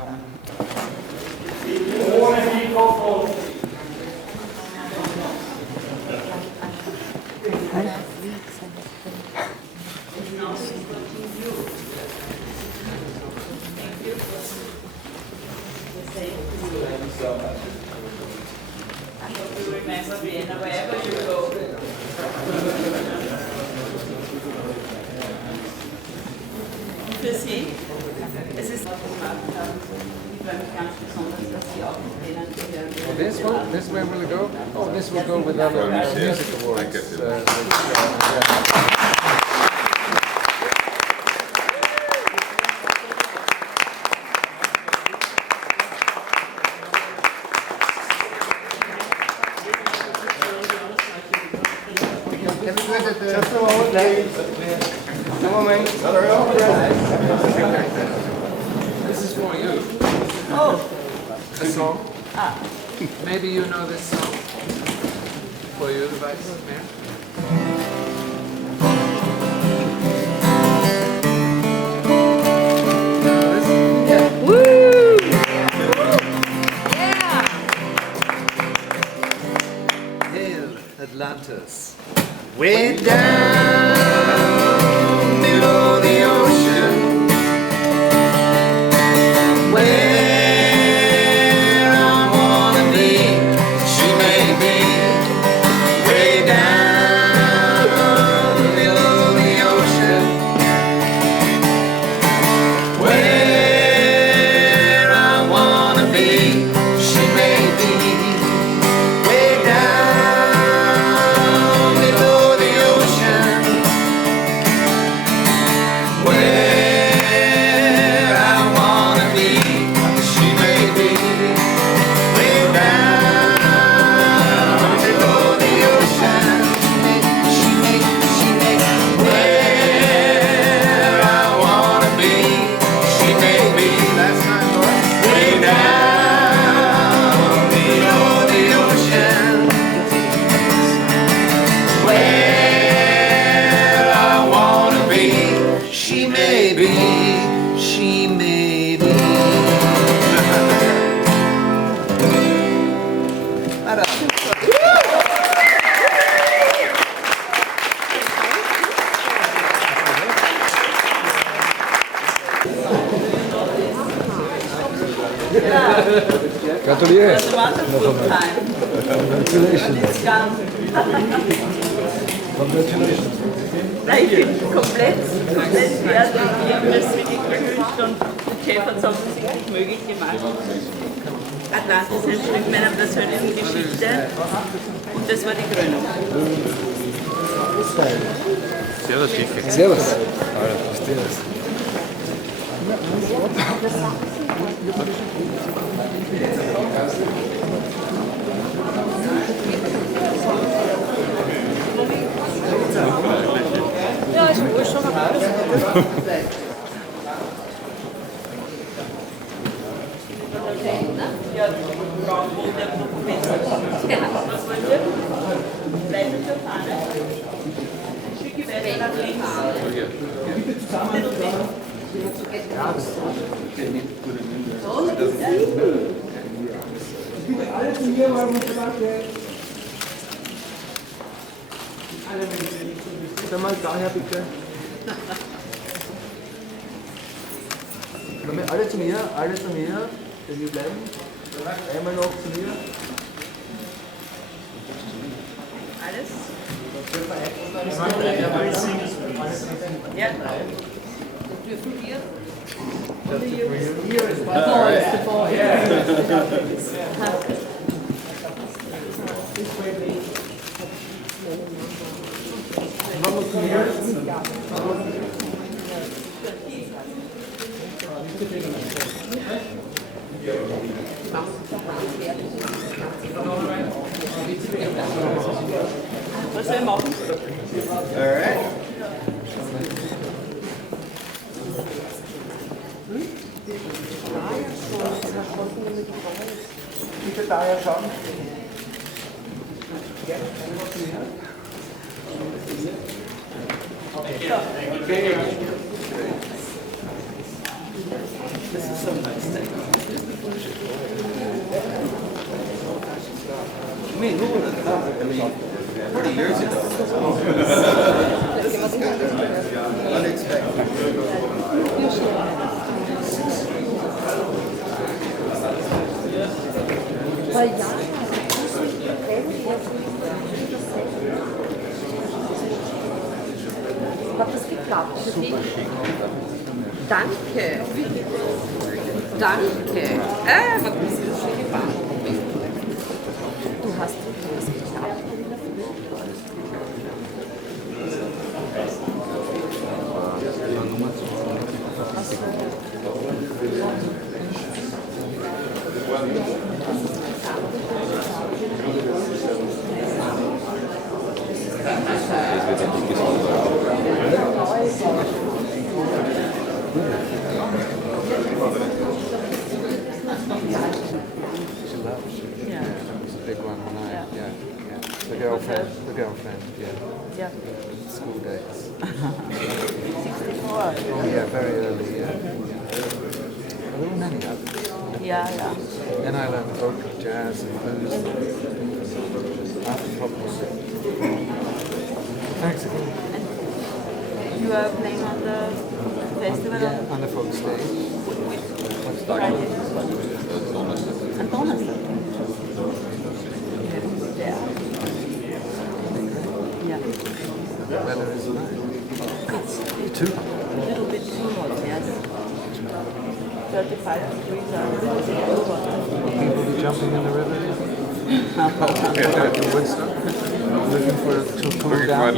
kommen. Ohne Mikrofon. You remember Vienna wherever you go. Theessink, es ist ich freue mich ganz besonders, dass Sie auch mit denen gehören. This way will it go? Oh, this will go with other music awards. Just a moment, please. A moment. This is for you. Oh, A song. ah, Maybe you know this song. For you, the Vice Mayor. Hail, Atlantis. Way down below the ocean, where I wanna be, she may be. Way down below the ocean, where I wanna be, she may be. Way down below the ocean, where I wanna be, she may be. Way down below the ocean, she may, where I wanna be, she may be. Last time, Lord. Way down below the ocean, where I wanna be, she may be, she may be. Gratuliere. it was a wonderful time. Congratulations. It's gone. Congratulations. Nein, ich bin komplett fertig. Ich habe das wirklich gekühlt und der Chef hat es offensichtlich möglich gemacht. Atlantis ist ein Stück meiner persönlichen Geschichte und das war die Krönung. Servus, Schicke. Servus. Ja, ich muss schon mal Ja, Frau und der Professor. Was wollt ihr? Weiter zur Fahne. Ein Stückchen weiter nach links. Alle zu mir, weil man gesagt Dann mal daher bitte. Alle zu mir, alle zu mir. Wenn wir bleiben. Einmal noch zu mir. Alles? Ja. dürfen wir. Here is Was soll ich machen? Alright. Bitte daher schauen. This is so nice. mean, who would have thought? I mean, 30 years ago. Unexpected. Weil ja, hat das geklappt für dich? Danke. Danke. Was ist das schon gefahren? Du hast das geklappt. Big one when yeah. The girlfriend, Yeah. school days. 64. Oh yeah, very early, yeah. There were many others. Yeah. Then I learned folk, jazz and blues. After pop music. Thanks again. You are playing on the festival Yeah, on the folk stage. Friday? And Donovan. Yeah. The weather is nice. It's Too a little bit too hot, yes. 35 degrees are a little bit too hot. people be jumping in the river. In Woodstock. Looking for to cool down.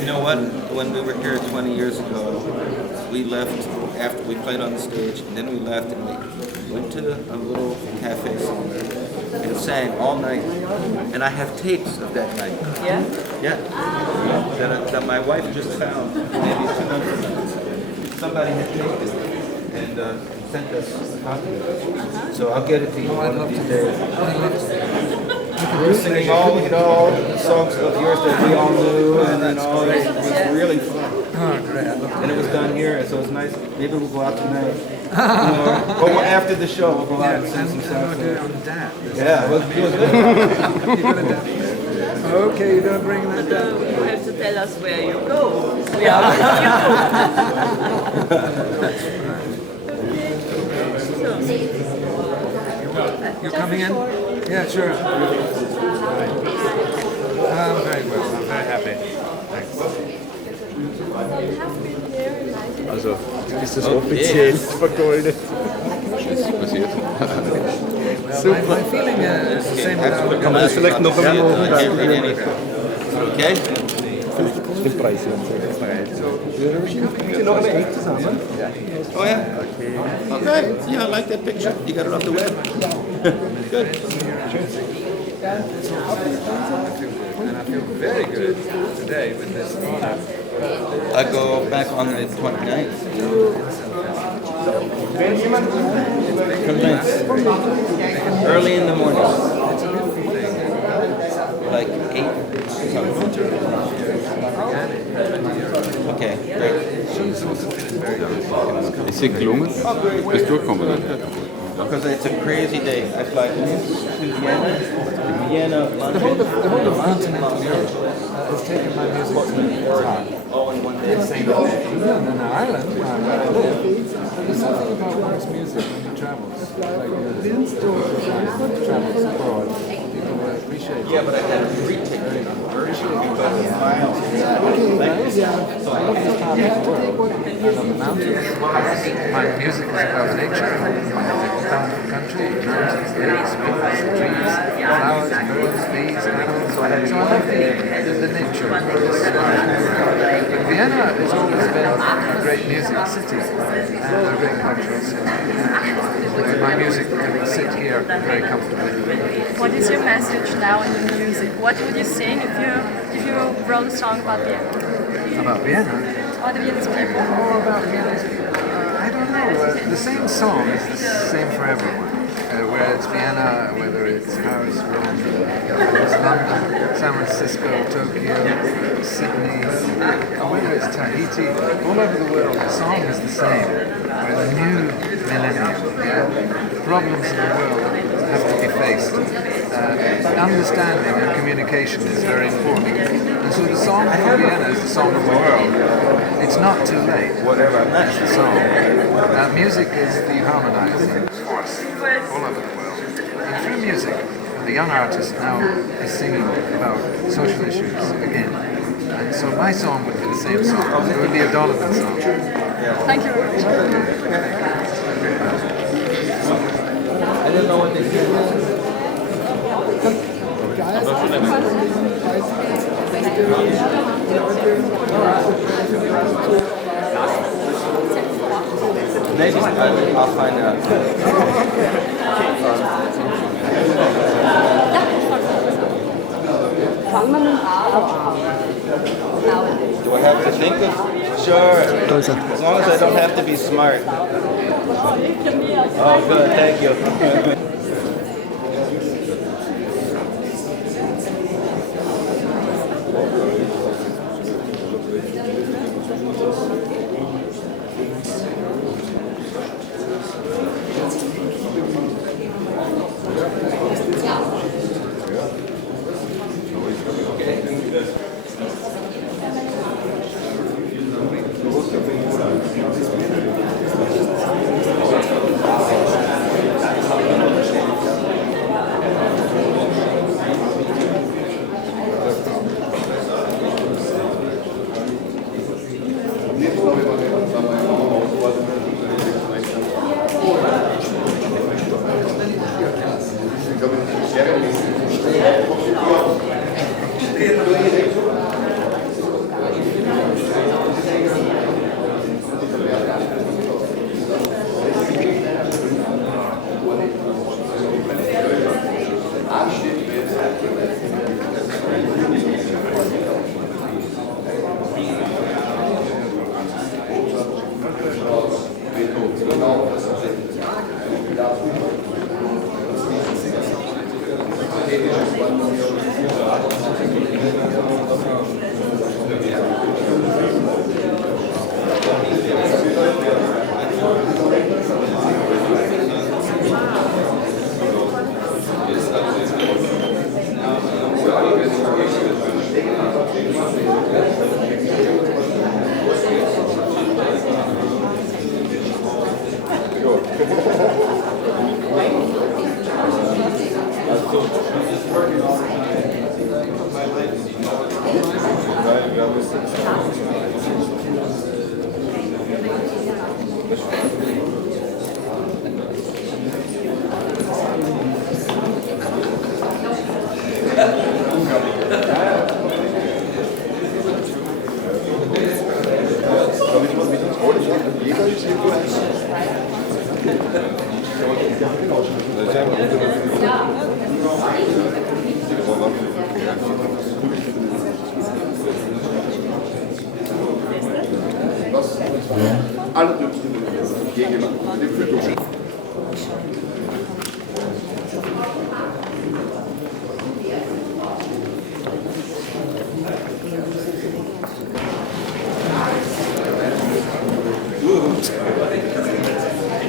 You know what? When we were here 20 years ago, we left after we played on the stage, and then we left and we went to a little cafe somewhere and sang all night. And I have tapes of that night. Yeah? Yeah. That my wife just found maybe 2 months ago. Somebody had taped it and sent us a copy of it. So I'll get it to you one of these days. We were singing all the songs of yours that we all knew, and then all that. It was really fun. Oh, great. I love And it was done here, so it's nice. Maybe we'll go out tonight. Or after the show, we'll go out and sing some I'm songs. going to do it on the dad. Yeah, it was good. You got a dad? Okay, you don't bring that down. You have to tell us where you go. We are where you go. You're coming in? Yeah, sure. I'm very well. I'm very happy. Thanks. Also, ist das offiziell vergoldet? Passiert. My feeling is the same without the Kann man das vielleicht noch einmal Okay? den Preis hören? Noch eine Ecke zusammen? Oh yeah? Okay. Yeah, I like that picture. You got it off the web. Good. And I feel very good today with this honor. I go back on the 29th. Convince. Early in the morning. Like 8 something. Okay, great. Ist sie gelungen? Bist du durchgekommen? Because it's a crazy day. I fly to Vienna, The whole of continental Europe has taken my music to heart. all in one day. Even in Ireland, where I live, there's something about one's music when he travels. Like, travels abroad, people will appreciate it. Yeah, but I had a retake version because it's miles. So I love this part of the world. I love the mountains. My music is about nature. I have the bountiful country, mountains, lakes, rivers, trees, flowers, birds, bees, animals. So I love the nature of this part of the world. But Vienna has always been a great music city and a great cultural city. With my music can sit here very comfortably. What is your message now in your music? What would you sing if you wrote a song about Vienna? About Vienna? Or the Viennese people? Oh, about Vienna. I don't know. The same song is the same for everyone. Whether it's Vienna, whether it's Paris, Rome, whether it's London, San Francisco, Tokyo, Sydney, or whether it's Tahiti, all over the world, the song is the same. We're the new millennium. Yeah? The problems in the world have to be faced. Understanding and communication is very important. And so the song from Vienna is the song of the world. It's not too late. Whatever. That's the song. Music is the harmonizing force all over the world. And through music, the young artist now is singing about social issues again. And so my song would be the same song. It would be a Donovan song. Thank you very much. I didn't know what they did. Maybe I'll find out. Do I have to think of? Sure. As long as I don't have to be smart. Oh, good. Thank you.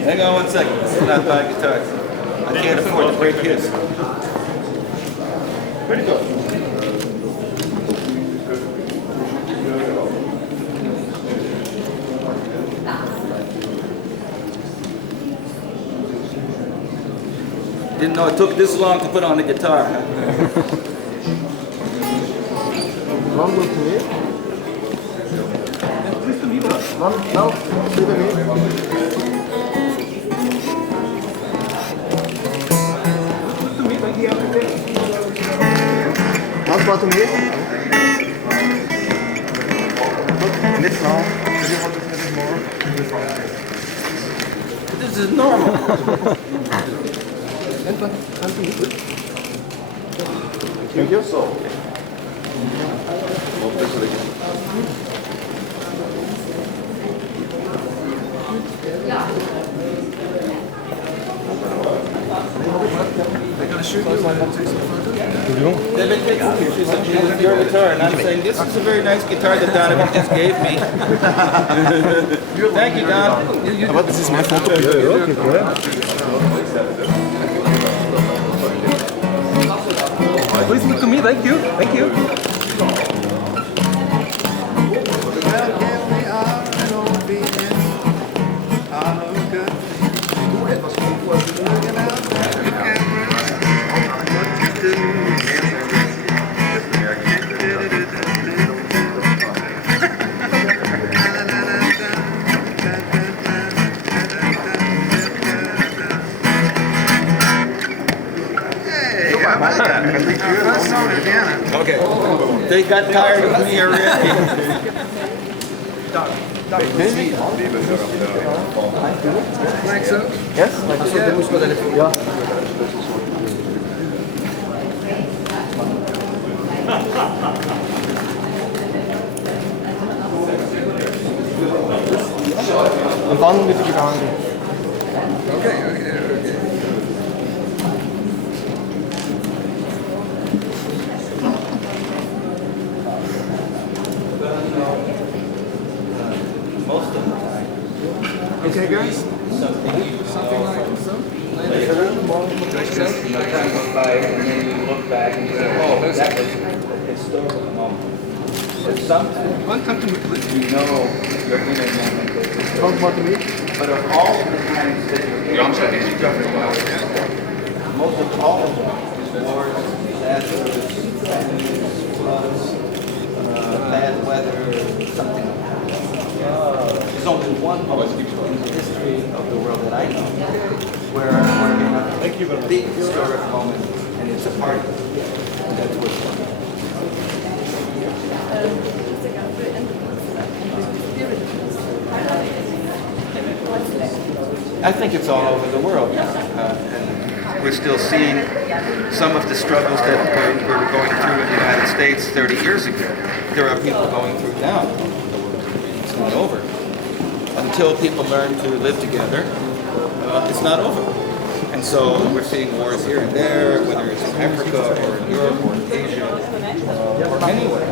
Hang on 1 second. This is not my guitar. I can't afford to break his. Where'd it go? Didn't know it took this long to put on the guitar. What about me? This now. Do you want to have it more? This is normal. Thank you. They're going to shoot you and take some photos. They've been taking pictures of you with your guitar, and I'm saying, this is a very nice guitar that Donovan just gave me. Thank you, Don. Aber das ist mein Foto. Ja, okay, Listen to me, thank you, thank you. First song in Vienna. Okay. They got tired of me already. Like so? Yes? Ja. Und dann wird gegangen. Okay. Okay, guys. Something like so. Time goes by and then you look back and you say, oh, that was a historical moment. But sometimes you know you're in a moment that's historical. But of all the times that you're in most of all of them is wars, disasters, floods, bad weather, something like that. There's only one moment in the history of the world that I know where we're in a big historic moment and it's a party. And that's what's fun. I think it's all over the world now. And we're still seeing some of the struggles that we were going through in the United States 30 years ago. There are people going through now. It's not over. Until people learn to live together, it's not over. And so we're seeing wars here and there, whether it's in Africa or in Europe or in Asia or anywhere.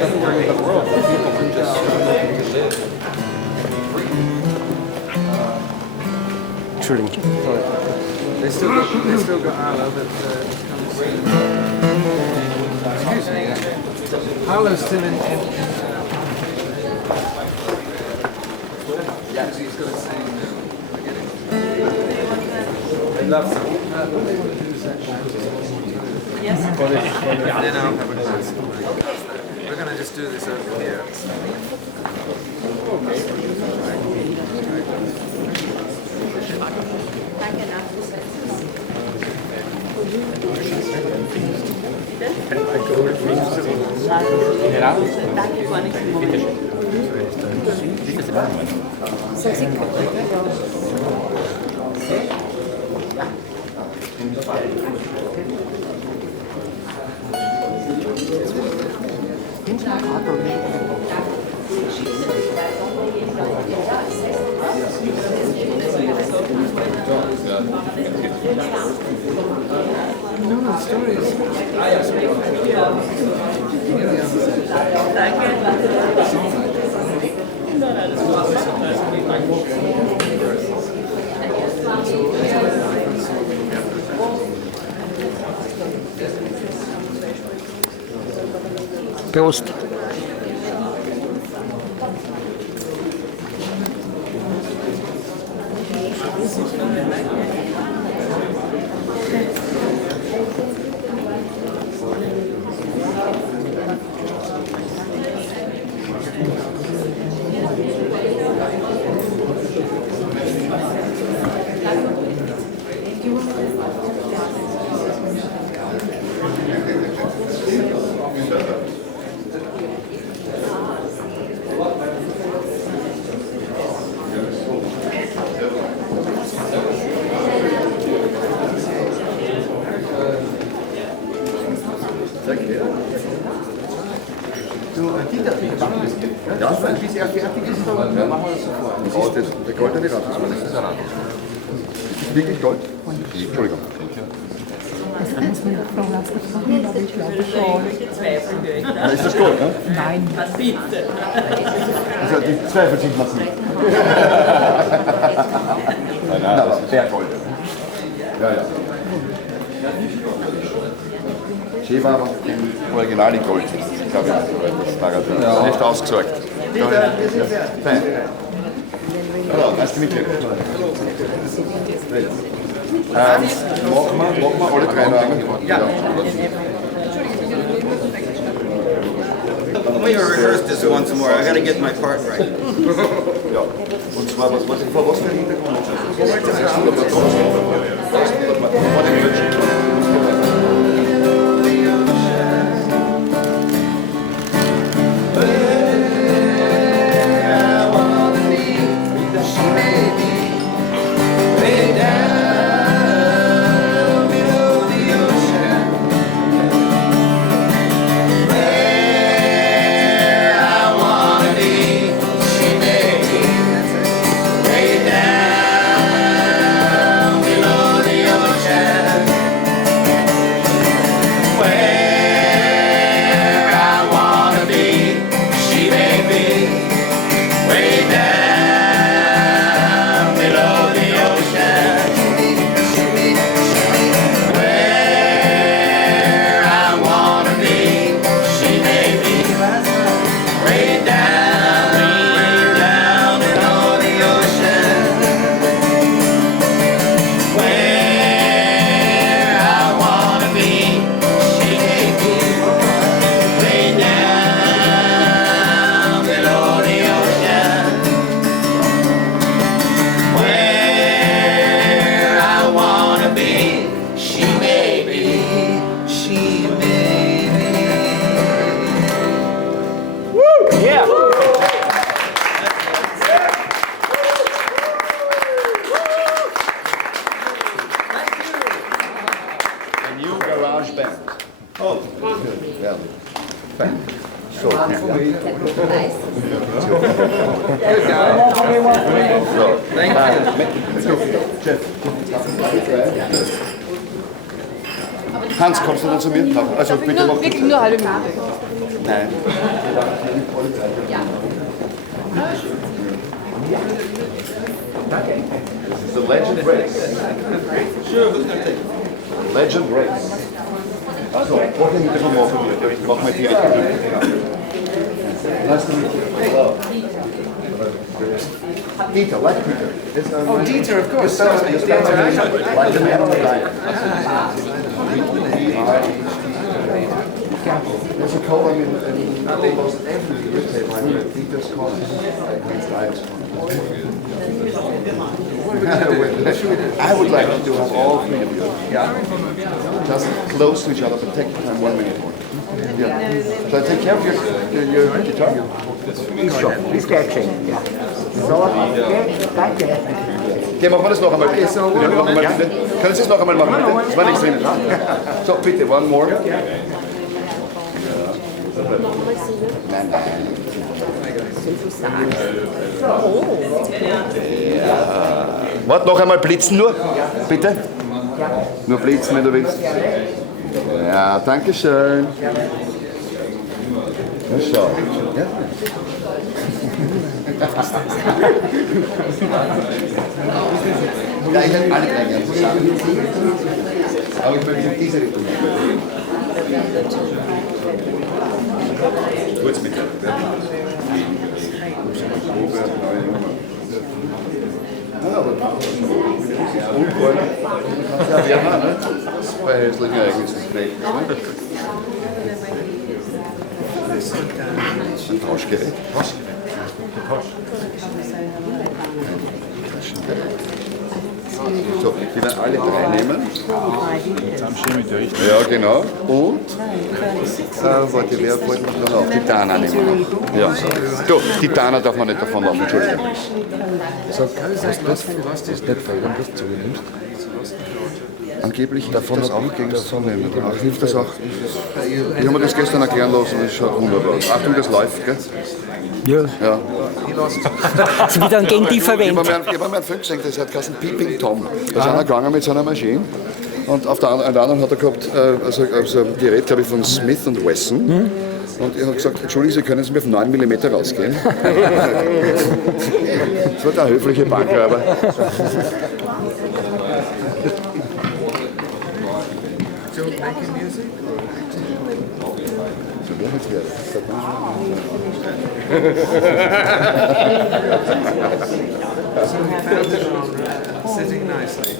Everywhere in the world, people are just struggling to live. Entschuldigung. They still got Arlo, but excuse me. Arlo's still in yeah, he's got to sing I love it. Yes. Then I'll have a dance. We're going to just do this over here. Danke, gar nichts. No, the story is... Prost. Ja, bis er fertig ist, dann machen wir das sofort. Das ist der goldene Rathausmann. Das ist ein Rathausmann. Das ist wirklich Gold. Entschuldigung. Das muss man Frau Lasker fragen, aber ich glaube schon. Ja, ist das Gold, ne? Nein. Bitte. Also die Zweifel sind massiv. Nein, das ist sehr Gold. Ja, ja. Schön war aber im Original in Gold. Ich glaube, das Magazin. Ja. Nicht ausgesorgt. Ja. Fein. Hallo, nice to meet you. Machen wir alle drei noch. Ja. I'm going to rehearse this once more. I got to get my part right. Ja. Und zwar, was für ein Hintergrund? Hans, kommst du dann zu mir? Also bitte mach Wirklich nur eine halbe Minute. Nein. The Legend Race. Sure, who's going to take it? Legend Race. Also, mach den Hintergrund machen. Ich mach mal direkt. Nice to meet you. Hello. Dieter, like Peter. Oh, Dieter, of course. Like the man on the line. There's a column in almost every newspaper. I mean, Dieter's column against Irish. I would like to have all three of you. Yeah. Just close to each other, but take time 1 minute more. Yeah. So I take care of your guitar. Ist catching. So, danke. Okay, machen wir das noch einmal. Können Sie es noch einmal machen? Bitte? Das war nichts drin. So, bitte, one more. Nein, nein. Ja. Warte, noch einmal blitzen nur, bitte. Nur blitzen, wenn du willst. Ja, danke schön. Na schau. Ja? Ja, ich hätte alle drei gerne zusammen. Aber ich möchte in diese Richtung. Kurz bitte. Ja, aber unfreundlich. Ja, Vienna, ne? Bei häuslichen Ereignissen sprechen. Das ist ein Tauschgerät. So, die werden alle drei nehmen. Ja, genau. Und, warte, wer wollte noch auf? Die Dana nehmen. Ja. So, die Dana darf man nicht davon laufen, Entschuldigung. Was das nicht fehlen, das zunimmst? Angeblich hilft das auch gegen das Zunehmen. Ach, hilft das auch? Ich habe mir das gestern erklären lassen, das schaut wunderbar aus. Achtung, das läuft, gell? Ja. Ja. Das wird dann gegen die verwendet. Ich habe mir einen Film gesehen, das hat geheißen Peeping Tom. Da ist einer gegangen mit seiner Maschine und auf der anderen hat er gehabt also ein Gerät, glaube ich, von Smith & Wesson. Und ich habe gesagt, Entschuldigung, Sie können mir auf 9 mm rausgehen. Das war der höfliche Bankräuber. still making music? So we found the genre sitting nicely.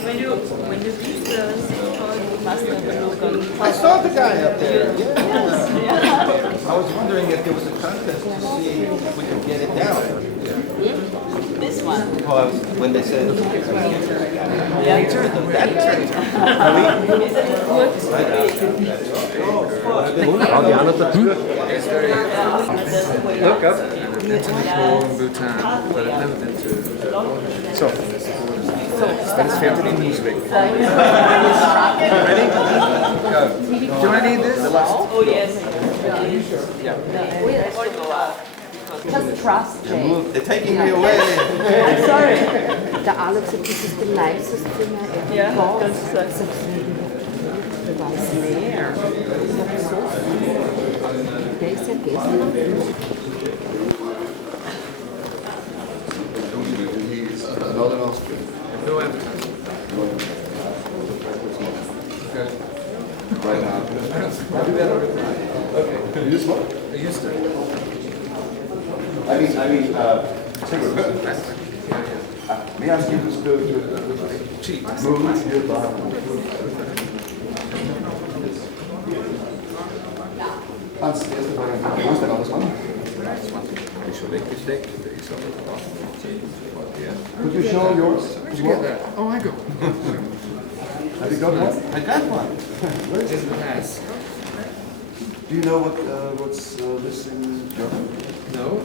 When you leave the city hall, you must have a look on. I saw the guy up there. Yeah. I was wondering if there was a contest to see if we could get it down. This one. Because when they said, Yeah. that turned. Look up. I've been to Nepal and Bhutan, but I've never been to So, dat is 14 minuten weg. Ready? Go. Do I need this? Oh yes. Just trust Jay. They're taking me away. I'm sorry. Der Alex sagt, das ist der niceste Thema ever. Ja, Wow. ganz Du weißt mehr. Ich hab so viel. Der ist ja gestern. Not in Austria. No appetite. Right now. Okay. You just what? I used to. May I ask you to Cheap. move your bar? Hans, die erste Frage. Wo ist denn alles Mann? Could you show yours? Where'd you get that? Oh, I got one. Have you got one? I got one. Where is In it? the past. Do you know what's this in German? No,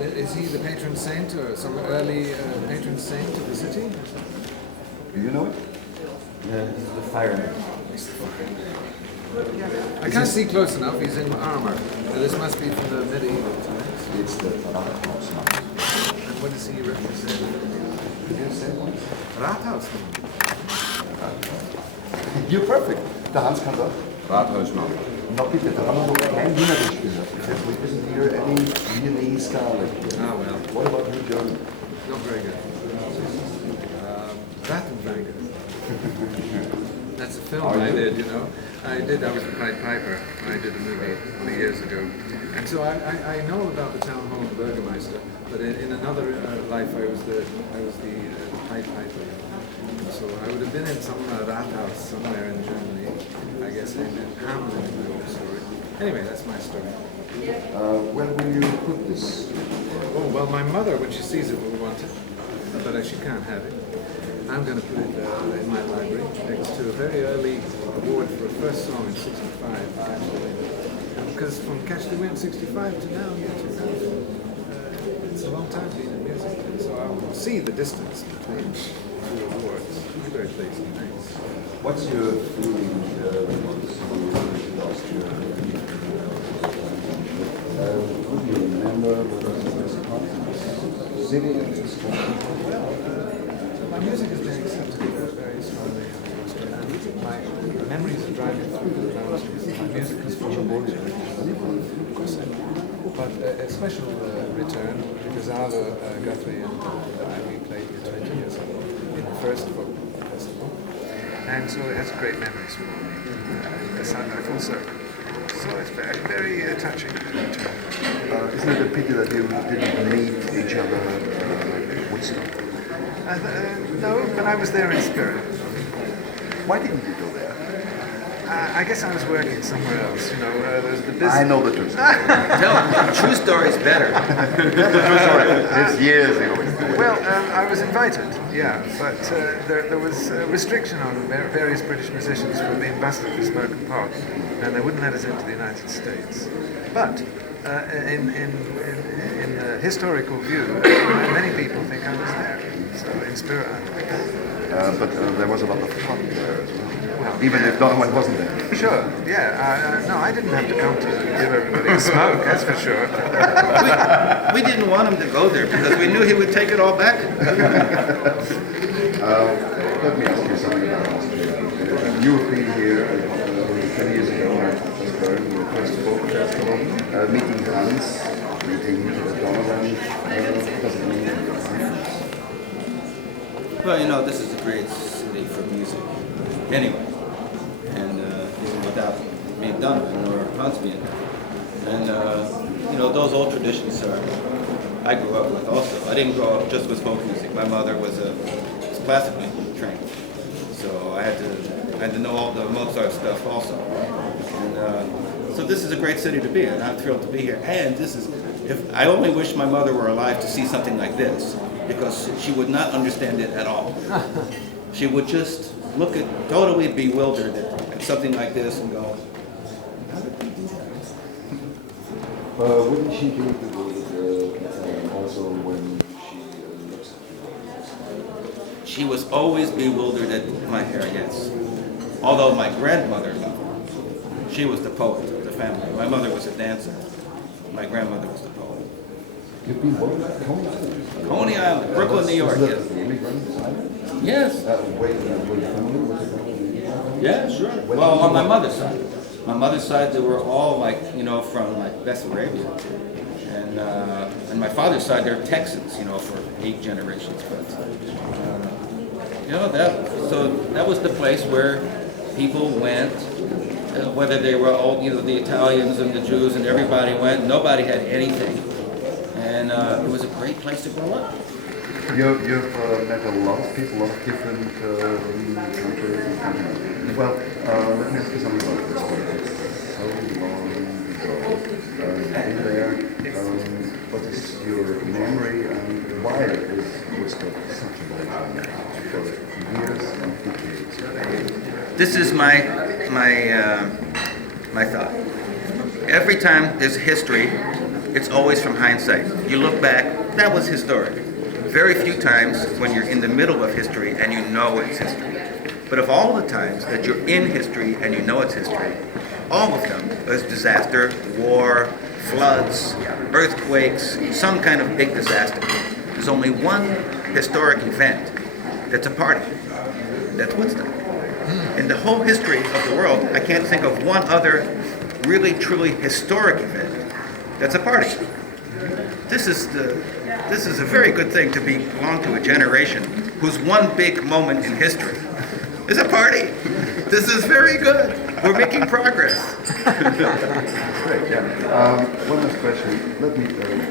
is he the patron saint or some early patron saint of the city? Do you know it? He's the fireman. I can't see close enough, he's in armor. This must be from the medieval times. It's the Rathausman. And what does he represent? Could you say one? Rathausman. You're perfect. Der Hans kann das. Rathausman. Na bitte, da haben wir noch kein Wienerisch gehört. We didn't hear any Viennese dialect. Ah, well, What about you German? not very good. Rattenwagen. That's a film I did, you know. I was the Pied Piper. I did a movie 20 years ago. And so I know about the town hall and Burgermeister, but in another life I was the Pied Piper. So I would have been in some Rathaus somewhere in Germany, I guess in Hamlin in the old story. Anyway, that's my story. Where will you put this? Oh, well, my mother, when she sees it, will want it, but she can't have it. I'm going to put it in my library next to a very early award for a first song in '65, actually. Because from Catch the Wind '65 to now, year 2000, it's a long time being in music. And so I will see the distance between two awards. I'm very pleased. Thanks. What's your feeling once you lost your would you remember what was the best part? Singing in this country? My music has been accepted very strongly in Austria. My memories of driving through the mountains, my music is full of audio. But a special return because Arlo, Guthrie and we played here 20 years ago in the first folk festival. And so it has great memories for me. It's like a full circle. So it's very, very touching. Isn't it a pity that you didn't meet each other at Woodstock? No, but I was there in spirit. Why didn't you go there? I guess I was working somewhere else. You know, there's the business. I know the truth. No, true story's better. It's years ago. Well, I was invited, yeah, but there was a restriction on various British musicians from being busted for smoking pot, and they wouldn't let us into the United States. But in the historical view, many people think I was there. So in spirit, But there was a lot of fun there as well. Even if Donovan wasn't there. Sure, yeah. No, I didn't have to come to give everybody a smoke, that's for sure. We didn't want him to go there because we knew he would take it all back. Let me ask you something about Austria. you've been here 10 years ago at Bern, the first folk festival, meeting Hans, meeting Donovan. Does it mean Well, you know, this is a great city for music, anyway, and even without me and Donovan or Hans being there. And, you know, those old traditions I grew up with also. I didn't grow up just with folk music. My mother was classically trained, so I had to know all the Mozart stuff also. And so this is a great city to be in. I'm thrilled to be here. And I only wish my mother were alive to see something like this, because she would not understand it at all. She would just look totally bewildered at something like this and go, how did we do that? Wouldn't she do the work also when she looks at you? She was always bewildered at my hair, yes. Although my grandmother loved her. She was the poet of the family. My mother was a dancer. My grandmother was the poet. You've been born at Coney Island? Coney Island, Brooklyn, New York, yes. The immigrant island? Yes. Were you familiar with it? Yeah, sure. Well, on my mother's side. My mother's side, they were all from Bessarabia. And my father's side, they're Texans, for 8 generations. But, that was the place where people went, whether they were all, the Italians and the Jews and everybody went. Nobody had anything. And it was a great place to grow up. You've met a lot of people, a lot of different countries and continents. Well, let me ask you something about this project. So long ago, you've been there. What is your memory and why was Woodstock such a big time for years and decades? This is my thought. Every time there's history, it's always from hindsight. You look back, that was historic. Very few times when you're in the middle of history and you know it's history. But of all the times that you're in history and you know it's history, all of them is disaster, war, floods, earthquakes, some kind of big disaster. There's only one historic event that's a party. That's Woodstock. In the whole history of the world, I can't think of one other really, truly historic event that's a party. This is a very good thing to belong to a generation whose one big moment in history is a party. This is very good. We're making progress. Great, yeah. One last question. Let me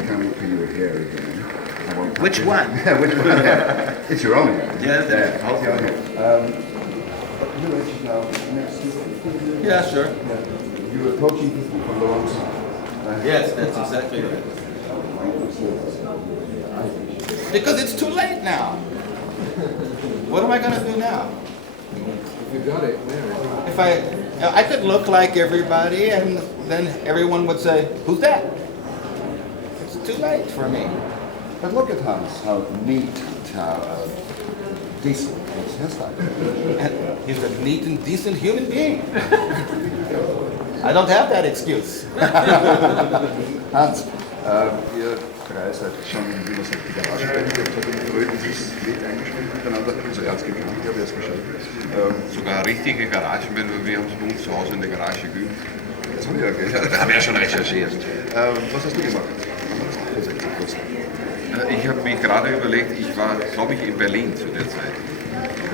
come to your hair again. Which one? Which one? Yeah. It's your own hair. Yeah, It's your own hair. You're actually now next to 15 years. Yeah, sure. Yeah. You're approaching 50 from the wrong side. Yes, that's exactly right. Because it's too late now. What am I going to do now? You got it, man. If I could look like everybody, and then everyone would say, "Who's that?" It's too late for me. But look at Hans, how neat, how decent his hairstyle. And he's a neat and decent human being. I don't have that excuse. Hans, ihr drei seid schon, wie man sagt, die Garagenband. Ihr habt heute früh dieses Lied eingespielt miteinander. Also ganz gekannt, ich habe jetzt geschaut. Sogar eine richtige Garagenband, weil wir haben es bei uns zu Hause in der Garage geübt. Das habe ich ja gehört. Da haben wir schon recherchiert. Was hast du gemacht? Ich habe mich gerade überlegt, ich war, glaube ich, in Berlin zu der Zeit.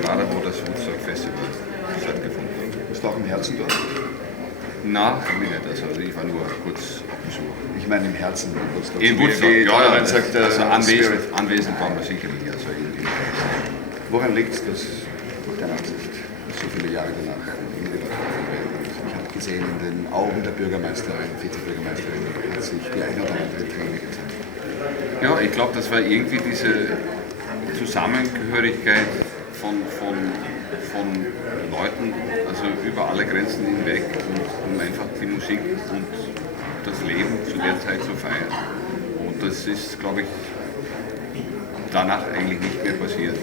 Gerade wo das Woodstock Festival stattgefunden hat. Bist du auch im Herzen dort? Na, irgendwie nicht. Also ich war nur kurz auf Besuch. Ich meine im Herzen in Woodstock. In Woodstock, ja. Sagt, also anwesend waren wir sicherlich. Also woran liegt es, dass nach deiner Ansicht so viele Jahre danach immer wieder werden? Ich habe gesehen, in den Augen der Bürgermeisterin, Vizebürgermeisterin hat sich die eine oder andere Träne gezeigt. Ja, ich glaube, das war irgendwie diese Zusammengehörigkeit von Leuten, also über alle Grenzen hinweg, um einfach die Musik und das Leben zu der Zeit zu feiern. Und das ist, glaube ich, danach eigentlich nicht mehr passiert.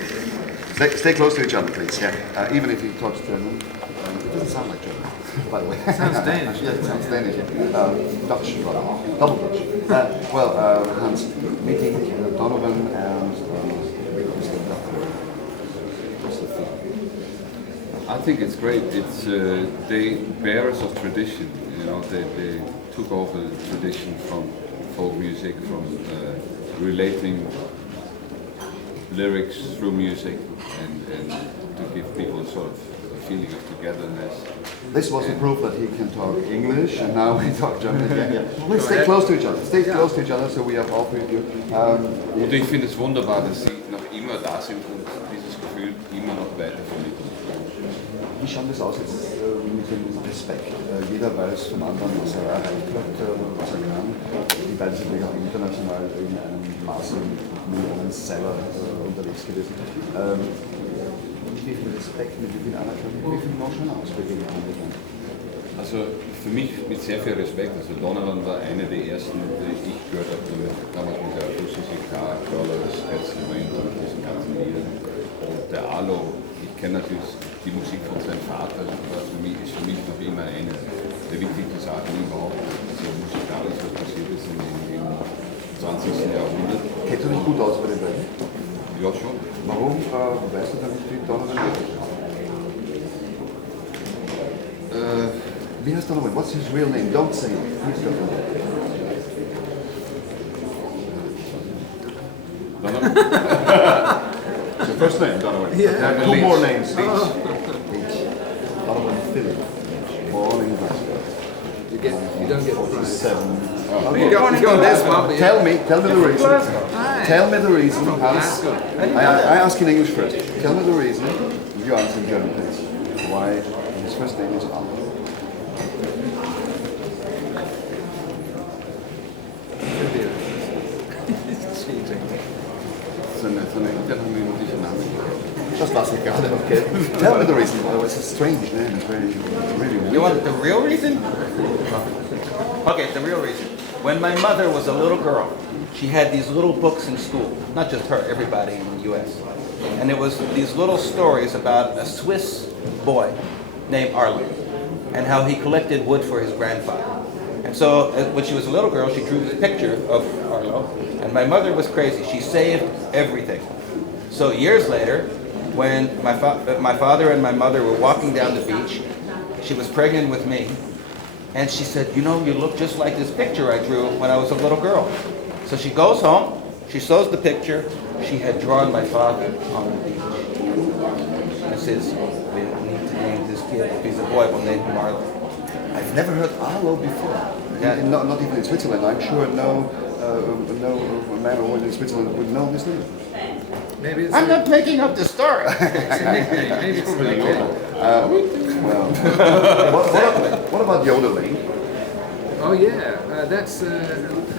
Stay close to each other, please. Yeah. Even if you talk German, it doesn't sound like German, by the way. It sounds Danish. Yeah, it sounds Danish. Dutch, rather. Double Dutch. Hans, meeting Donovan and Mr. Guthrie. What's the feeling? I think it's great. It's they bearers of tradition. You know, they took over the tradition from folk music, from relating lyrics through music, and to give people a sort of a feeling of togetherness. This was the proof that he can talk English, and now we talk German again. Yeah. Let's stay close to each other. Stay close to each other, so we have all three of you. Und ich finde es wunderbar, dass Sie noch immer da sind und dieses Gefühl immer noch weiter vermitteln. Wie schaut das aus jetzt mit dem Respekt? Jeder weiß vom anderen, was er erreicht hat, was er kann. Die beiden sind natürlich auch international in einem Maße Millionen-Seller unterwegs gewesen. Mit wie viel Respekt, mit wie viel Anerkennung, mit wie viel Nonchalance begegnet man sich? Also für mich mit sehr viel Respekt. Also Donovan war einer der ersten, die ich gehört habe, damals mit der russischen Gitarre, Colors, Herzlich und diesen ganzen Liedern. Und der Arlo, ich kenne natürlich die Musik von seinem Vater, das ist für mich noch immer eine der wichtigsten Sachen überhaupt. Also musikalisch, was passiert ist im 20. Jahrhundert. Kennst du dich gut aus bei den beiden? Ja, schon. Warum weißt du da nicht, wie Donovan wirklich ist? Wie heißt Donovan? What's his real name? Don't say it. Please don't. Donovan? The first name, Donovan. Yeah. Two more names each. Donovan Philip. Born in Glasgow. You don't get the prize. 7. You got this one. Tell me the reason. Tell me the reason. I ask in English first. Tell me the reason. You answer in German, please. Why his first name is Arlo? So eine internomötische Name. Das war's nicht gerade, okay. Tell me the reason. Oh, it's a strange name. It's really weird. You want the real reason? Okay, the real reason. When my mother was a little girl, she had these little books in school. Not just her, everybody in the U.S. And it was these little stories about a Swiss boy named Arlo and how he collected wood for his grandfather. And so when she was a little girl, she drew this picture of Arlo. And my mother was crazy. She saved everything. So years later, when my father and my mother were walking down the beach, she was pregnant with me. And she said, you know, you look just like this picture I drew when I was a little girl. So she goes home, she shows the picture. She had drawn my father on the beach. And says, we need to name this kid. If he's a boy, we'll name him Arlo. I've never heard Arlo before. Yeah. Not even in Switzerland. I'm sure no man or woman in Switzerland would know this name. Maybe it's I'm not making up the story. a nickname. Maybe it's a nickname. Well, what about yodeling? Oh yeah, that's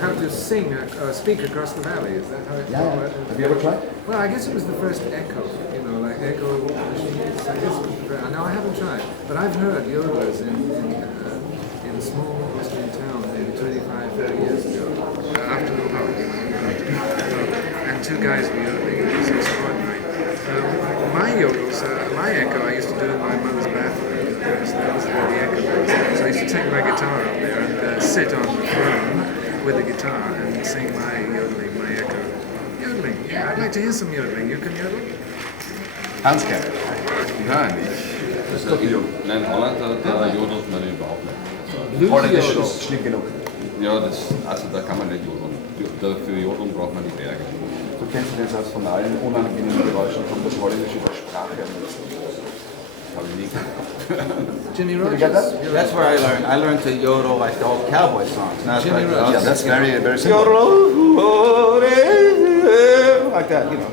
how to sing or speak across the valley. Is that how it? Yeah. Have you ever tried? Well, I guess it was the first echo. You know, like echo machines. I guess it was the first. No, I haven't tried, but I've heard yodelers in small Austrian towns maybe 25, 30 years ago after the war. And two guys were yodeling. It was extraordinary. My yodels, my echo, I used to do in my mother's bathroom. Because that was where the echo was. So I used to take my guitar up there and sit on the throne with the guitar and sing my yodeling, my echo. Yodeling, yeah, I'd like to hear some yodeling. You can yodel? Hanske. Nein, nein, Holland, da jodelt man überhaupt nicht. Holländisch ist schlimm genug. Ja, also da kann man nicht jodeln. Für Jodeln braucht man die Berge. Du kennst den Satz von allen unangenehmen Geräuschen, kommt das Holländische der Sprache am besten. Habe ich nie gehört. Jimmy Did you get Rogers. that? That's where I learned. I learned to yodel like the old cowboy songs. Now it's Jimmy like, Rogers. Yeah, that's very, very simple. yodel, like that, you know.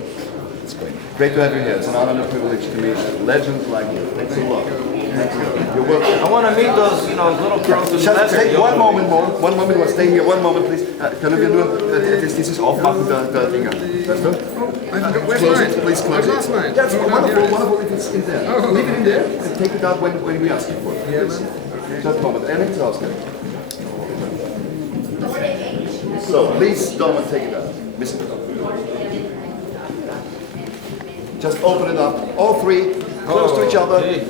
It's great. Great to have you here. It's an honor and a privilege to meet legends like you. Thanks a lot. You're welcome. I want to meet those, you know, little girls in Just leather. take one yodeling. moment more. One moment more. Stay here. One moment, please. Können wir nur dieses Aufmachen der Dinger. Weißt du? Where's Close mine? it, please close I've it. lost mine. That's Oh, no, wonderful, here it is. wonderful if it's in there. Oh. Leave it in there and take it out when we ask you for it. Yeah, please. man. Okay. Just a moment. Nichts rausgehen. So, please, Donovan, take it out. Miss it. Just open it up. All three, close to each other. Okay.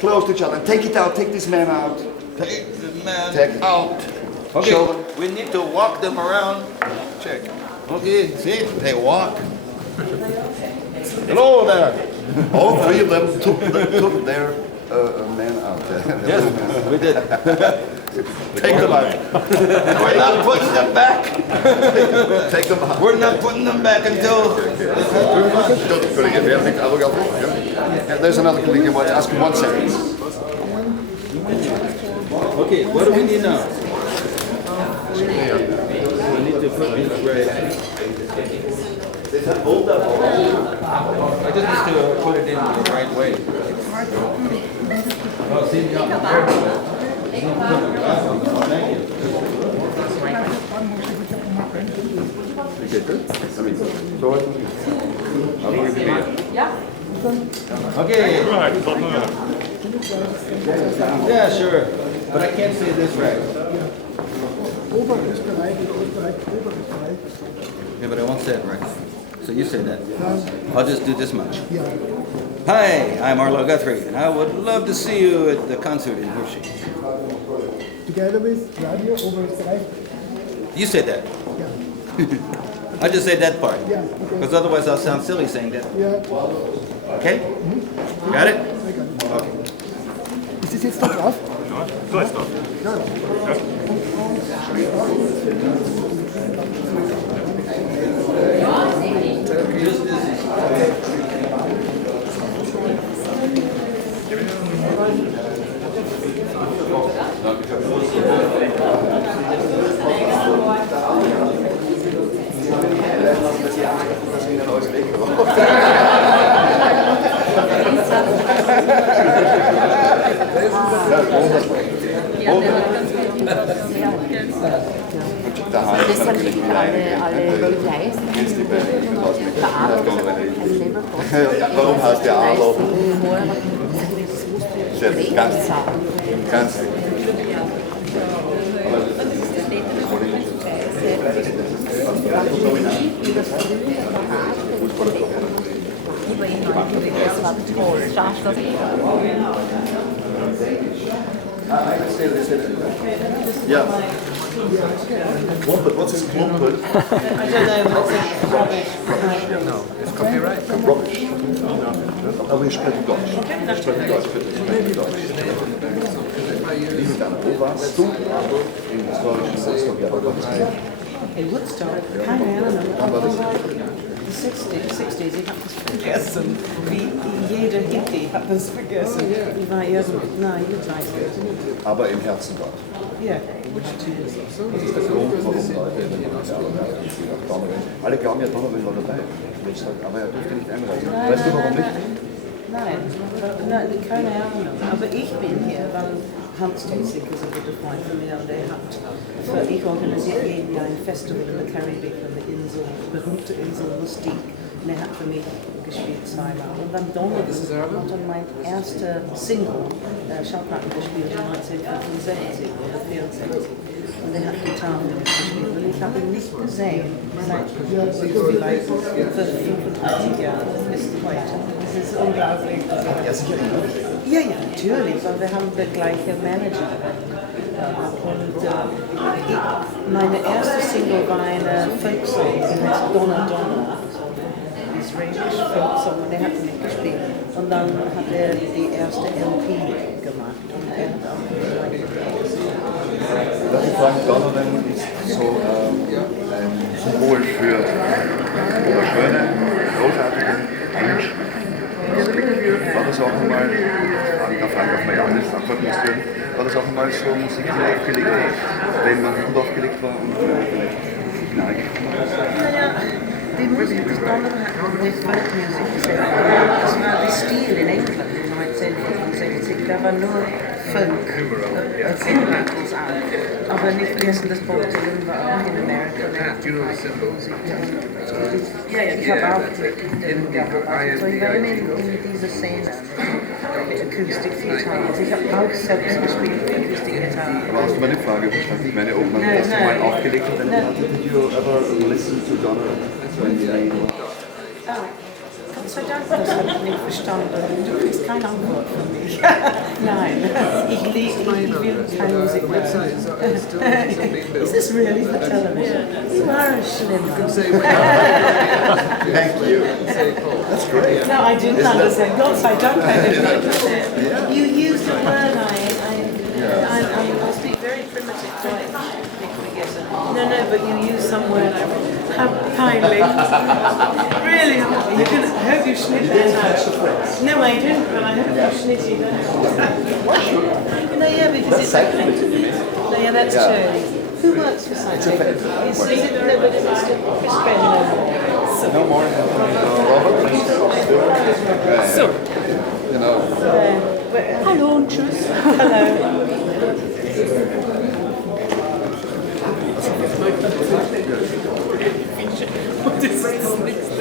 Close to each other. Take it out. Take this man out. Take the man Take out. Okay, Show them. we need to walk them around. Check. Okay, see, they walk. Hello there. All three of them took their men out. Yes, we did. Take them out. We're not putting them back. Take them out. We're not putting them back until... There's another colleague who wants to ask you 1 second. Okay, what do we need now? We need to put this right. I just need to put it in the right way. Oh, see, thank you. Okay. Yeah, sure. But I can't say this right. Yeah, but I won't say it right. So you say that. I'll just do this much. Hi, I'm Arlo Guthrie, and I would love to see you at the concert in Hershey. Together with Radio Oberösterreich. You say that. Yeah. I'll just say that part. Yeah, okay. Because otherwise I'll sound silly saying that. Ja. Okay? Got it? Okay. Ist das jetzt da drauf? Ja, da ist drauf. Ja. Deshalb liegen alle Details Warum heißt der Adler? Ganz wichtig. Ja. Klumpel, what's this Klumpel? I don't know, what's it? Rubbish. No, it's copyright. Rubbish. Aber ich spreche Deutsch. Ich spreche Deutsch. Wo warst du? Im historischen Woodstock. In Woodstock, keine Ahnung, aber die 60s, ich habe das vergessen, wie jeder Hippie hat das vergessen. Ich war nein, ich weiß nicht. Aber im Herzen dort. Ja. Das ist der Grund, warum Leute Donovan. Alle glauben ja, Donovan war dabei. Aber er durfte nicht einreisen. Weißt du warum nicht? Nein, keine Ahnung. Aber ich bin hier, weil Hans Theessink ist ein guter Freund von mir und ich organisiere jeden Jahr ein Festival in der Karibik, an der Insel, berühmte Insel Lustig. Und er hat für mich gespielt zweimal. Und dann Donovan hat dann mein erster Single, Schallplatten gespielt, 1965 oder 64. Und er hat Gitarren gespielt. Und ich habe ihn nicht gesehen, seit vielleicht 35 Jahren bis heute. Das ist unglaublich. Ja, sicher. Ja, natürlich, weil wir haben den gleichen Manager. Und meine erste Single war eine Folk-Song, die heißt Donna Donna. Israelisch Folk-Song, und er hat nicht gespielt. Und dann hat er die erste LP gemacht. Und er hat auch Darf ich fragen, Donovan ist so ein Symbol für wunderschöne, großartige Menschen. War das auch einmal, da fragen darf man ja alles antworten müssen, war das auch einmal so Musik, die aufgelegt hat, wenn man gut aufgelegt war und vielleicht Signal gekommen hat? Naja, die Musik des Donovan hat mit Folkmusik gesetzt. Das war der Stil in England in 1965, da war nur Folk, Beatles auch. Aber nicht vergessen, dass Bob Dylan war auch in Amerika. Ja, ich habe auch mit Dylan gearbeitet. So ich war immer in dieser Szene mit Akustikgitarre. Ich habe auch selbst gespielt mit Akustikgitarre. Aber hast du meine Frage verstanden? Ich meine, ob man das mal aufgelegt hat, did you ever listen to Donovan? Gott sei Dank, das habe ich nicht verstanden. Du kriegst keine Antwort von mir. Nein, ich ich will keine Musik machen. Is this really for television? You are a schlimmer. Thank you. That's great. No, I didn't understand. God, I don't understand. You used a word I speak very primitive Deutsch. No, but you use some word. How kindly. Really, you can, I hope you snit that out. No, I didn't, but I hope you snitted that. No, yeah, because it's happening to me. No, yeah, that's true. Who works for something? Is it nobody wants to spend No more. So, You know. Hallo und tschüss. Hello. What is this next?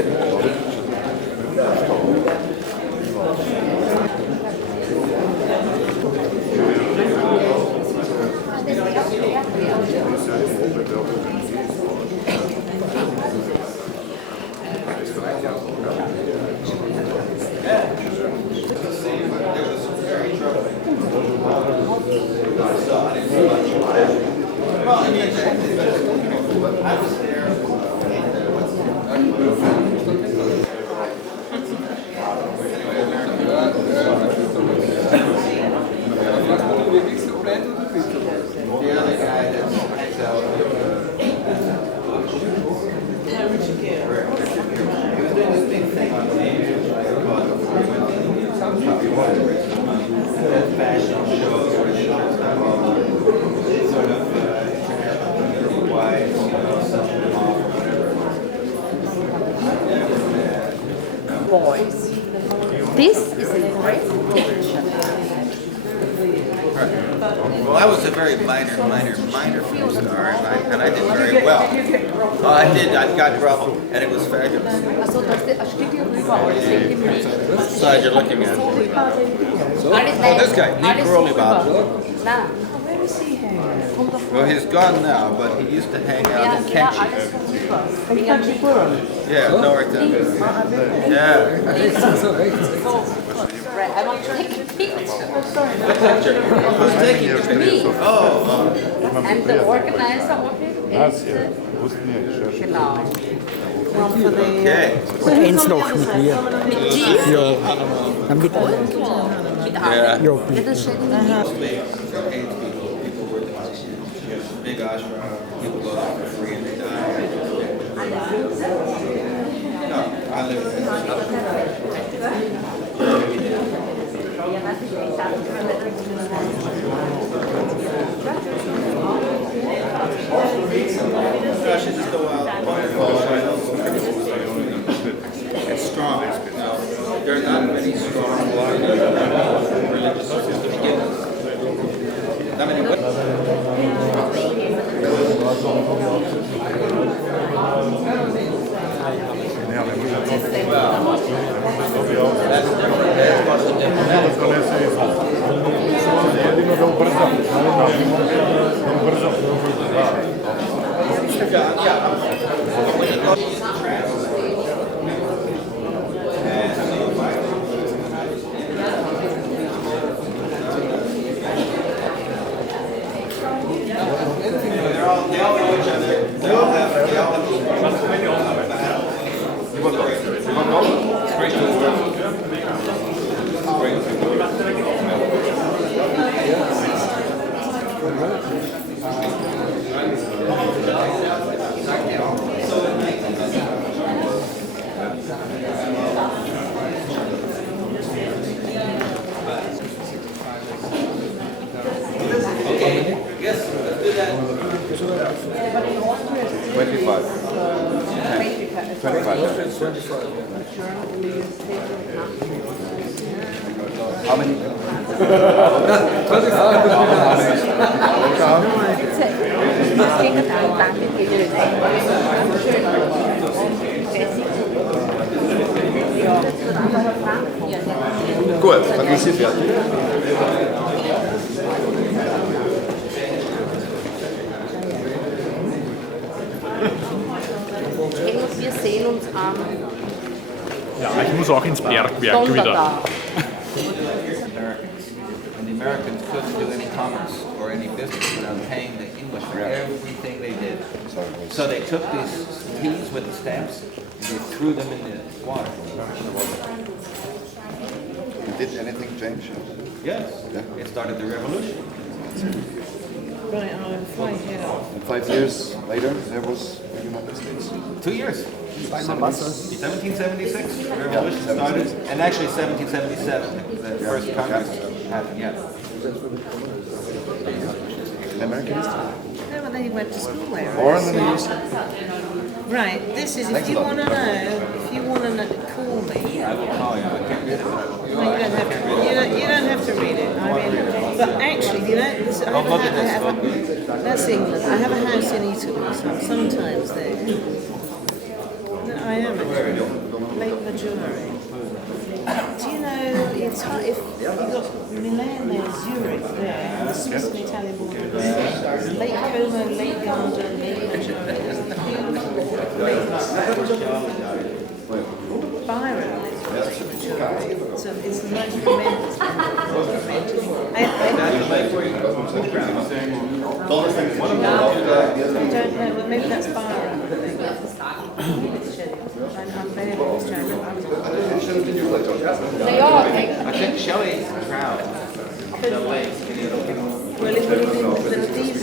This is a great picture. Well, I was a very minor film star, and I did very well. I did. I got Bravo, and it was fabulous. Side you're looking at. Oh, this guy, Nick Rolibab. Well, he's gone now, but he used to hang out in Kenchi. Yeah, north of. Yeah. I want to take a picture. Who's taking your picture? Oh. I'm the organizer of it. Genau. Okay. Und eins noch mit mir. Mit dir? Ja. Dann mit Mit allen? Yeah. Ja. Ja, das steht nicht. Big ashram, people go out for free and they die. No, I live in I should just go out. It's strong. No, there are not many strong religious forgiveness. Not many. How many? Gut, dann ist sie fertig. Wir sehen uns am Ja, ich muss auch ins Bergwerk Donnerstag. wieder. And the American Americans couldn't do any commerce or any business without paying the English for everything they did. So they took these keys with the stamps and they threw them in the water. Did anything change? Yes. Yeah. It started the revolution. Right, I'm flying head off. And 5 years later, there was the United States. 2 years. 1776, the revolution started, and actually 1777, the first Congress happened, yeah. In American history. No, but then he went to school there. Or in the news. Right, this is, if you want to know, call me. I will call you, I can't read it, but I will. No, you don't have to. You don't have to read it. I mean, but actually, you know, this, that's England. I have a house in Italy, so I'm sometimes there. No, I am actually. Lake Maggiore. Do you know, it's hard, if you've got Milan there, Zurich there, and the Swiss and Italian border there, Lake Como, Lake Garda, Lake Maggiore, Byron lives in Lake Maggiore, so it's the most romantic. I don't know, well, maybe that's Byron. I'm very distracted. They are. I think Shelley's proud of the lake. Well, it would have been these.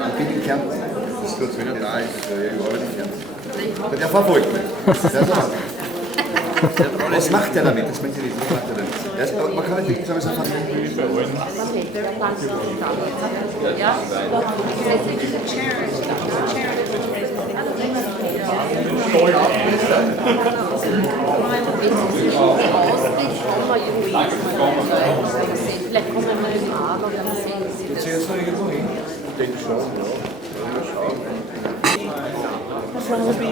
Ich bin in Kärnten. Das ist kurz, wenn er da ist, überall in Kärnten. Der verfolgt mich. Was macht er damit? Das meint ihr nicht. Was macht er denn? Man kann nicht sagen, einfach That's what I'll be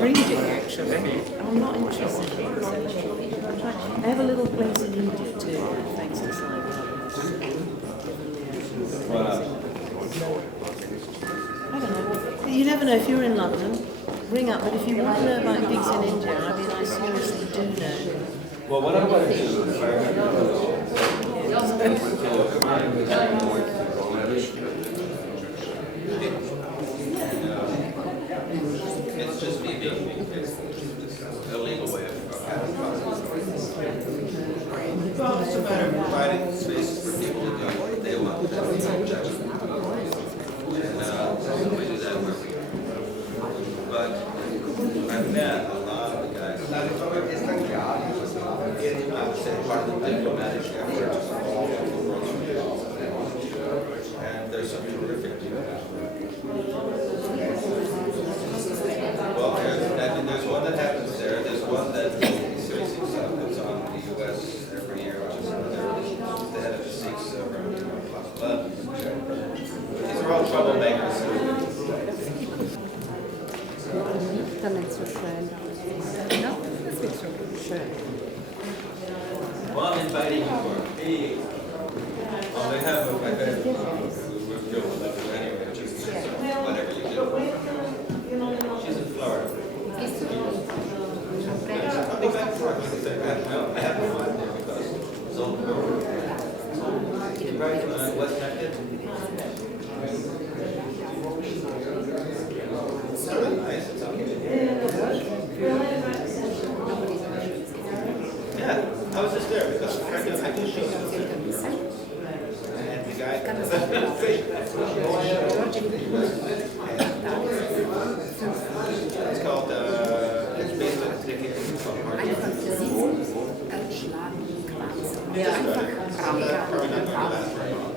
reading, actually. I'm not interested in this, actually. I have a little place in India, too, thanks to Simon. I don't know. You never know if you're in London. Ring up, but if you want to know about gigs in India, I mean, I seriously do know. Well, what I'm going to do is it's just me being a legal way of having it's a matter of providing spaces for people to do what they want. And we do that where we are. But I've met a lot of the guys. I would say part of the diplomatic effort all over the world. And there's some terrific people. Well, there's one that happens there. There's one that seriously that's on the U.S. every year, which is the head of the Sikhs club. These are all troublemakers. Dann nicht so schön. Ja, das wird schon schön. Well, I'm inviting you for a big. Oh, they have a anyway, just whatever you do. She's in Florida. I'll be back for a second. I have to find there because it's on the road. West Hampton. It's not really nice. It's okay. Yeah, I was just there because I do shows. And the guy it's called it's based on a ticket from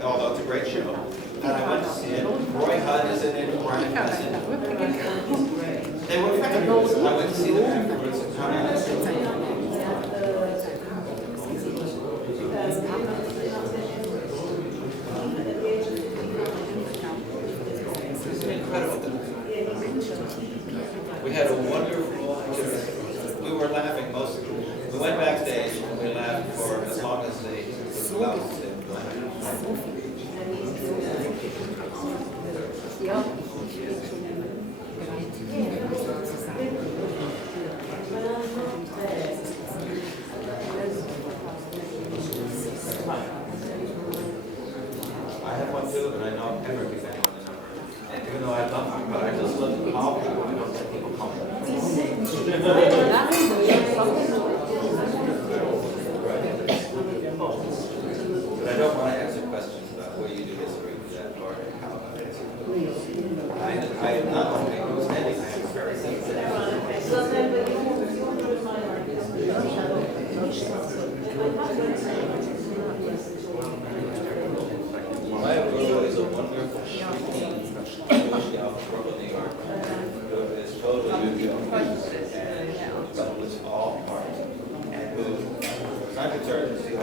although it's a great show. And I went to see it. Roy Hudd is in it, Brian is in it. They were fabulous. I went to see them afterwards. We had a wonderful, we were laughing most, we went backstage and we laughed for as long as they allowed us to. I know never give anyone a number. And even though I love them, but I just love them all people. I don't let people call me. But I don't want to answer questions about where you do history with that or how I answer. I am not only understanding, I am very My Aurora is a wonderful, shrieking, Jewish Alpha New York. It's totally New York, but it was all part. And I'm concerned it's the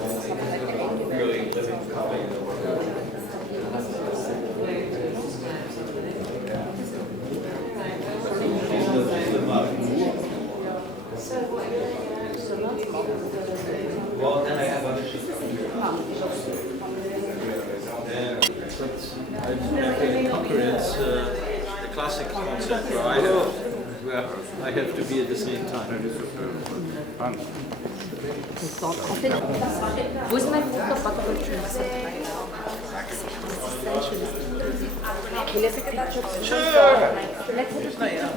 only really living colony in the world. She's the mother. Well, then I have other shit. It's the classic concept where I have to be at the same time. Wo ist mein Fotoapparat? Sure.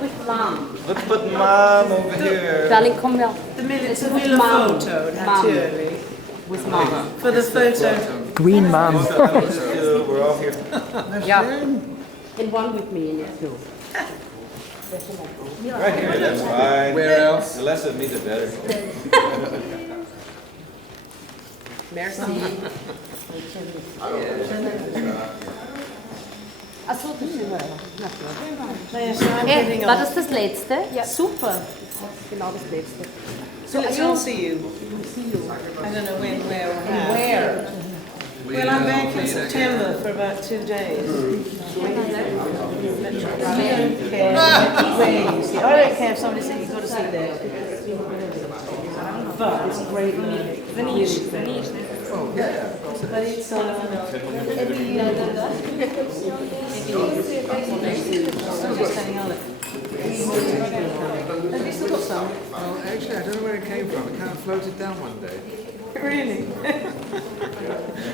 With Mom. Let's put Mom over here. Darling, komm her. The Miller photo, naturally. With Mom. For the photo. Queen Mom. We're all here. Yeah. And one with me in it too. Right here, that's fine. Where else? The less of me, the better. Merci. Achso, das ist Naja, war das das letzte? Ja. Super. Genau das letzte. So let's all see you. I don't know when, where, or how. Where? Well, I'm back in September for about 2 days. I don't care where you see. I don't care if somebody says you've got to see there. But it's a great music. Venice. But it's every year. Just hanging on it. Have you still got some? Well, actually, I don't know where it came from. It kind of floated down one day. Really?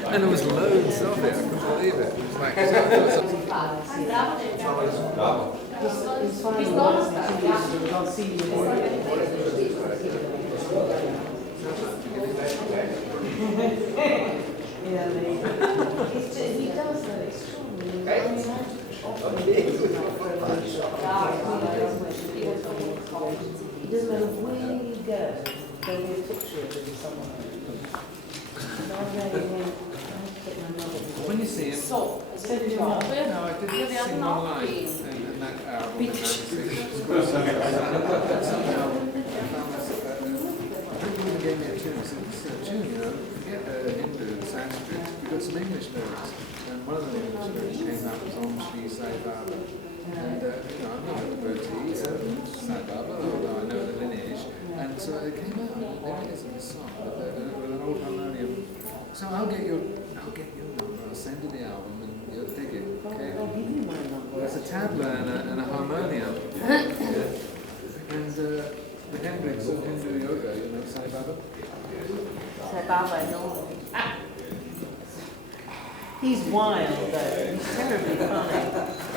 And there was loads of it. I couldn't believe it. It was like, I'll see you. Yeah, he does that extraordinarily. It doesn't matter where you go, there'll be a picture of it somewhere. when you see him, So did your mum? no, I did see him online and that album. And that gave me a tune. I said, Juni, you know, forget Hindu and Sanskrit. You've got some English lyrics. And one of the English lyrics came out was Om Shri Sai Baba. And, you know, I'm not a devotee of Sai Baba, although I know the lineage. And so it came out, there it is in the song, with an old harmonium. So I'll get your number, I'll send you the album and you'll dig it, okay? I'll give you my number. There's a tabla and a harmonium. And the Hendrix of Hindu yoga, you know, Sai Baba? Sai Baba, no. He's wild though, he's terribly funny.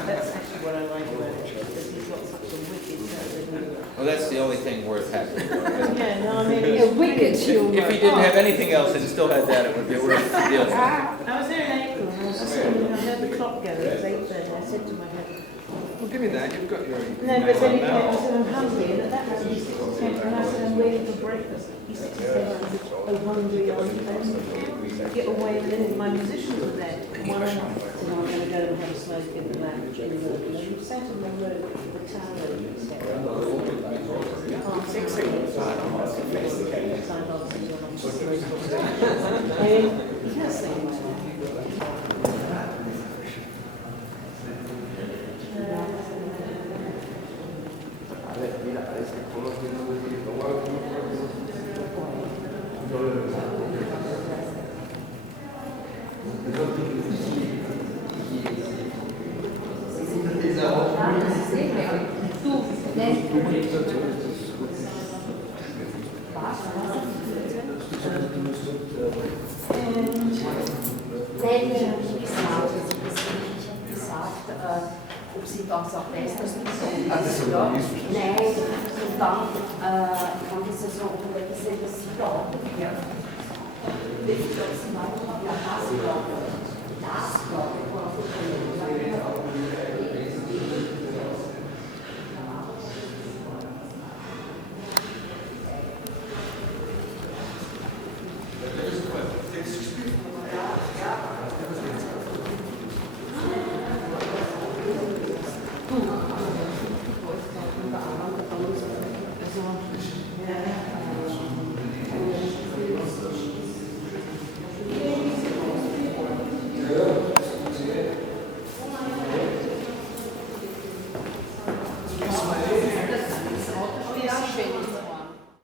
That's actually what I like about him, because he's got such a wicked sense of humour. Well, that's the only thing worth having. Yeah, no, I mean, A wicked humour. If he didn't have anything else and still had that, it would be worth the deal. I was there in April and I was just thinking, I heard the clock go, it was 8:30, I said to my husband, Well, give me that, you've got your... no, but then he came, I said, I'm hungry, and at that moment he sits and said, and I said, I'm waiting for breakfast. He sits and said, oh, hungry, get away, and then my musicians were there. One of them said, I'm going to go and have a smoke in the lounge in the morning. And we sat on the road with the tower instead. Oh, 6 years. Then we started. das auch besser sind. Nein, und dann kann das so, weil das ist das Sieger auch nicht. Ja, das glaube ich. Das ist